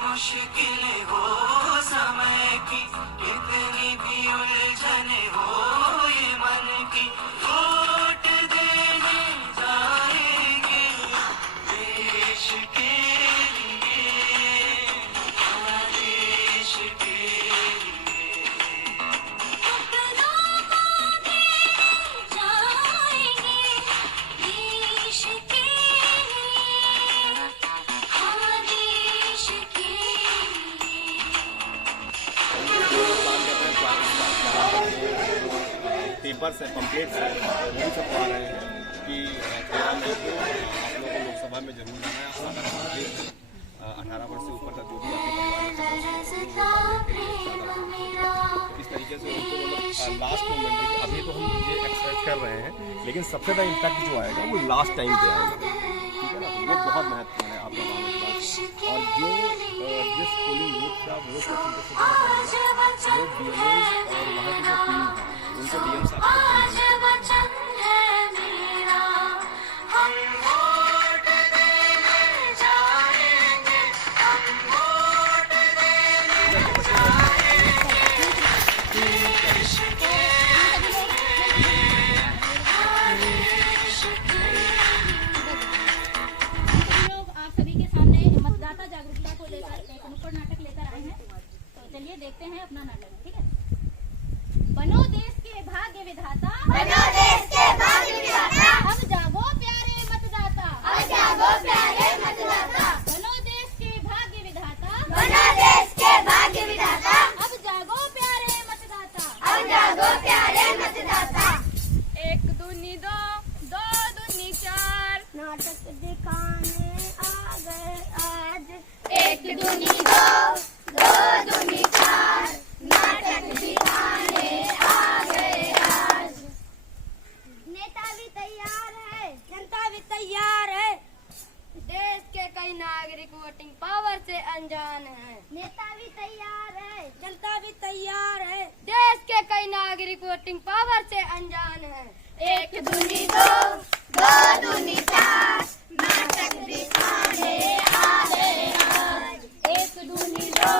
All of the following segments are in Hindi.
मुश्किलें हो समय की, कितनी भी उलझने हो ये मन की, वोट देने जाएंगे देश के लिए, हाँ देश के लिए। सपनों को देने जाएंगे देश के लिए, हाँ देश के लिए। पेपर से पम्पलेट से वही छपवा रहे हैं कि 13 मई को आप लोगों को लोकसभा में जरूर जाना है। अगर 18 वर्ष से ऊपर का जो भी आपके परिवार में इस तरीके से उनको मतलब लास्ट मोमेंट देखिए, अभी तो हम ये एक्सपेक्ट कर रहे हैं, लेकिन सबसे ज़्यादा इम्पैक्ट जो आएगा वो लास्ट टाइम पे आएगा, ठीक है ना। तो वो बहुत महत्वपूर्ण है आपका काम। और जो जिस पोलिंग बूथ का वोट परसेंटेज वो डीएमएस और वहाँ की जो टीम है उनको डीएम साहब को वचन है मेरा, हम वोट देने जाएंगे, हम वोट देने जाएंगे देश के लिए, हाँ देश के लिए। लोग आप सभी के सामने मतदाता जागरूकता को लेकर एक नुक्कड़ नाटक लेकर आए हैं, तो चलिए देखते हैं अपना नाटक, ठीक है। बनो देश के भाग्य विधाता, बनो देश के भाग्य विधाता, अब जागो प्यारे मतदाता, अब जागो प्यारे मतदाता, बनो देश के भाग्य विधाता, बनो देश के भाग्य विधाता, अब जागो प्यारे मतदाता। अब जागो प्यारे मतदाता। एक दूनी दो, दो दूनी चार, नाटक दिखाने आ गए आज, एक दूनी दो, दो दूनी चार, नाटक दिखाने आ गए आज। नेता भी तैयार है, जनता भी तैयार है, देश के कई नागरिक वोटिंग पावर से अनजान हैं। नेता भी तैयार है, जनता भी तैयार है, देश के कई नागरिक वोटिंग पावर से अनजान हैं। एक दूनी दो, दो दूनी चार, नाटक दिखाने आ गए आज। एक दूनी दो,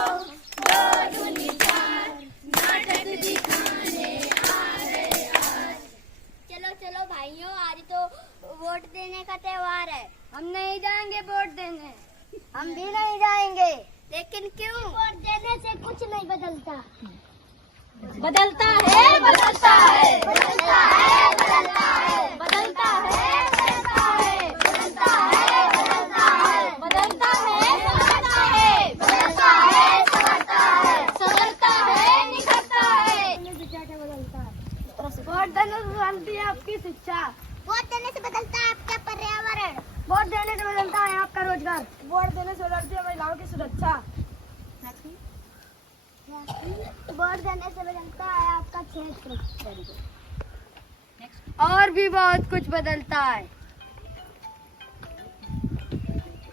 दो दूनी चार, नाटक दिखाने आ गए आज। चलो चलो भाइयों, आज तो वोट देने का त्योहार है, हम नहीं जाएंगे वोट देने। हम भी नहीं जाएंगे, लेकिन क्यों? वोट देने से कुछ नहीं बदलता। बदलता है, बदलता है, बदलता है, बदलता है, बदलता है, बदलता है, बदलता है, बदलता है, बदलता है, बदलता है, बदलता है, संवरता है, निखरता है। वोट देने से बदलती है आपकी शिक्षा, वोट देने से बदलता है आपका पर्यावरण, वोट देने से बदलता है आपका रोजगार, वोट देने से बदलती है महिलाओं की सुरक्षा, वोट देने से बदलता है आपका क्षेत्र, और भी बहुत कुछ बदलता है।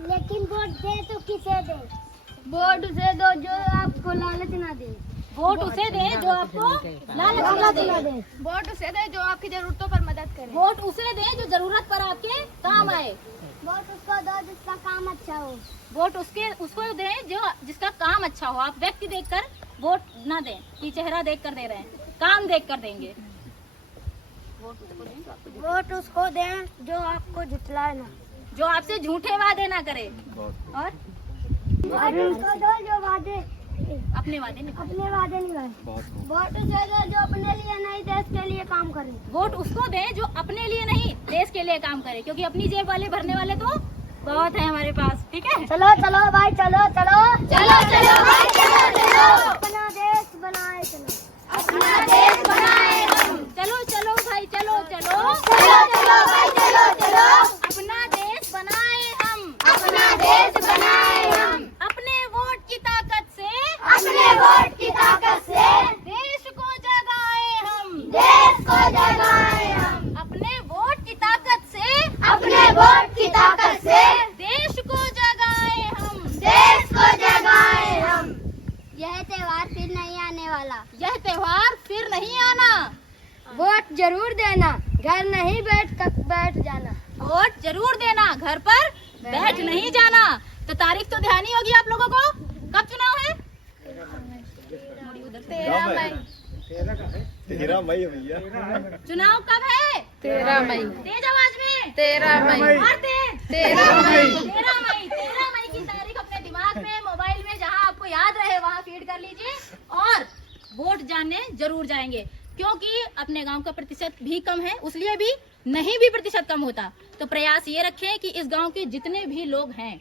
लेकिन वोट दे तो किसे दे? वोट उसे दो जो आपको लालच ना दे। वोट उसे दे जो आपको लालच ना दे। वोट उसे दे जो आपकी जरूरतों पर मदद करे। वोट उसे दे जो जरूरत पर आपके काम आए। वोट उसको दो जिसका काम अच्छा हो। वोट उसको दे जो जिसका काम अच्छा हो। आप व्यक्ति देखकर वोट ना दें कि चेहरा देखकर दे रहे हैं, काम देखकर देंगे। वोट उसको दें जो आपको जितलाए ना, जो आपसे झूठे वादे ना करे। और उसको दो जो वादे अपने वादे नहीं। अपने वादे निभाए। वोट उसे दो जो अपने लिए नहीं देश के लिए काम करे। वोट उसको दे जो अपने लिए नहीं देश के लिए काम करे, क्योंकि अपनी जेब वाले भरने वाले तो बहुत है हमारे पास, ठीक है। चलो चलो भाई, चलो चलो चलो चलो भाई, चलो चलो, अपना देश बनाए, चलो अपना देश बनाए हम। चलो चलो भाई, चलो चलो चलो चलो भाई, चलो चलो, अपना देश बनाए हम। अपना देश बनाए हम। अपने वोट की ताकत से, अपने वोट की ताकत से देश को जगाए हम। देश को जगाए हम। अपने वोट की ताकत से, अपने वोट की ताकत से देश को जगाए हम। देश को जगाए हम। यह त्योहार फिर नहीं आने वाला, यह त्योहार फिर नहीं आना। वोट जरूर देना, घर नहीं बैठ जाना। वोट जरूर देना, घर पर बैठ नहीं जाना। तो तारीख तो ध्यान ही होगी आप लोगों को। कब चुनाव है? 13 मई। 13 मई भैया। चुनाव कब है? 13 मई। तेज आवाज में 13 मई। और तेज 13 मई। 13 मई। 13 मई की तारीख अपने दिमाग में, मोबाइल में, जहां आपको याद रहे वहां फीड कर लीजिए और वोट जानने जरूर जाएंगे, क्योंकि अपने गांव का प्रतिशत भी कम है, उसलिए भी नहीं भी प्रतिशत कम होता तो प्रयास ये रखें कि इस गांव के जितने भी लोग हैं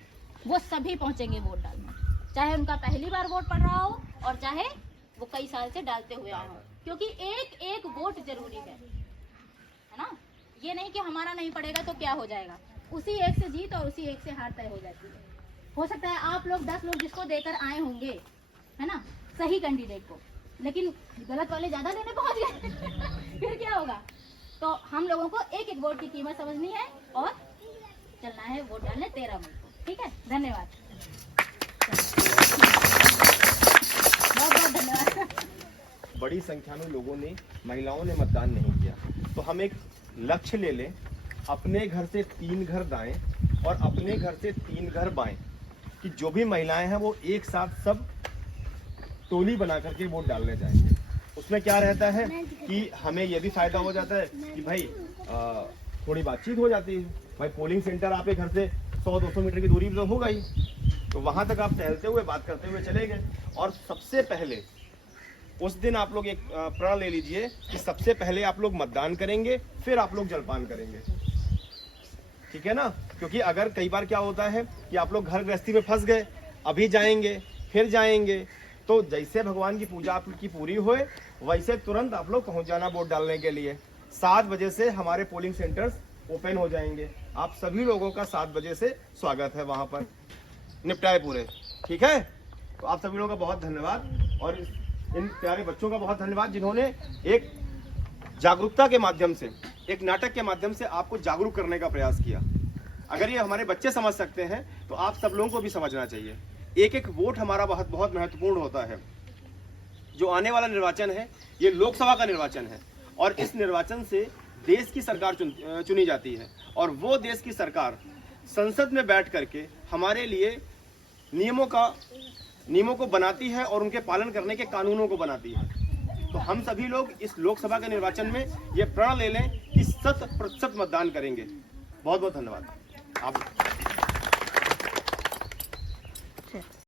वो सभी पहुंचेंगे वोट डालने, चाहे उनका पहली बार वोट पड़ रहा हो और चाहे वो कई साल से डालते हुए आए हो, क्योंकि एक एक वोट जरूरी है ना। ये नहीं कि हमारा नहीं पड़ेगा तो क्या हो जाएगा, उसी एक से जीत और उसी एक से हार तय हो जाती है। हो सकता है आप लोग 10 लोग जिसको देकर आए होंगे, है ना, सही कैंडिडेट को, लेकिन गलत वाले ज्यादा देने पहुंच गए फिर क्या होगा? तो हम लोगों को एक एक वोट की कीमत समझनी है और चलना है वोट डालने 13 मई को। ठीक है, धन्यवाद, बहुत बहुत धन्यवाद। बड़ी संख्या में लोगों ने, महिलाओं ने मतदान नहीं किया, तो हम एक लक्ष्य ले लें, अपने घर से 3 घर दाएं और अपने घर से 3 घर बाएं, कि जो भी महिलाएं हैं वो एक साथ सब टोली बना करके वोट डालने जाएंगे। उसमें क्या रहता है कि हमें यह भी फायदा हो जाता है कि भाई थोड़ी बातचीत हो जाती है। भाई पोलिंग सेंटर आपके घर से 100-200 मीटर की दूरी तो होगा ही, तो वहां तक आप टहलते हुए बात करते हुए चले गए। और सबसे पहले उस दिन आप लोग एक प्रण ले लीजिए कि सबसे पहले आप लोग मतदान करेंगे, फिर आप लोग जलपान करेंगे, ठीक है ना। क्योंकि अगर कई बार क्या होता है कि आप लोग घर गृहस्थी में फंस गए, अभी जाएंगे फिर जाएंगे, तो जैसे भगवान की पूजा आपकी पूरी होए वैसे तुरंत आप लोग पहुंच जाना वोट डालने के लिए। 7 बजे से हमारे पोलिंग सेंटर्स ओपन हो जाएंगे, आप सभी लोगों का 7 बजे से स्वागत है वहां पर, निपटाए पूरे, ठीक है। तो आप सभी लोगों का बहुत धन्यवाद और इन प्यारे बच्चों का बहुत धन्यवाद जिन्होंने एक जागरूकता के माध्यम से, एक नाटक के माध्यम से आपको जागरूक करने का प्रयास किया। अगर ये हमारे बच्चे समझ सकते हैं तो आप सब लोगों को भी समझना चाहिए। एक एक वोट हमारा बहुत बहुत महत्वपूर्ण होता है। जो आने वाला निर्वाचन है ये लोकसभा का निर्वाचन है और इस निर्वाचन से देश की सरकार चुनी जाती है और वो देश की सरकार संसद में बैठ करके हमारे लिए नियमों को बनाती है और उनके पालन करने के कानूनों को बनाती है। तो हम सभी लोग इस लोकसभा के निर्वाचन में ये प्रण ले लें कि 100% मतदान करेंगे। बहुत बहुत धन्यवाद आप